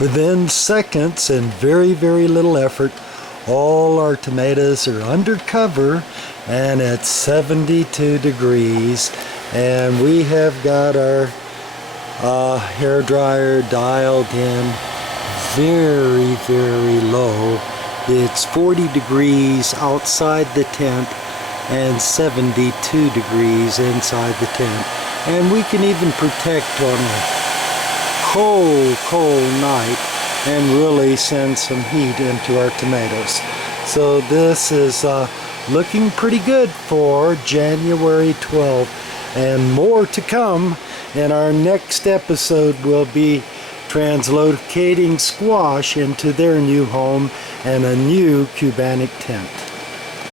Within seconds and very little effort, all our tomatoes are under cover and at 72 degrees, and we have got our hair dryer dialed in very low. It's 40 degrees outside the tent and 72 degrees inside the tent, and we can even protect on a cold night and really send some heat into our tomatoes. So this is looking pretty good for January 12th, and more to come. In our next episode, we'll be translocating squash into their new home and a new cubanic tent.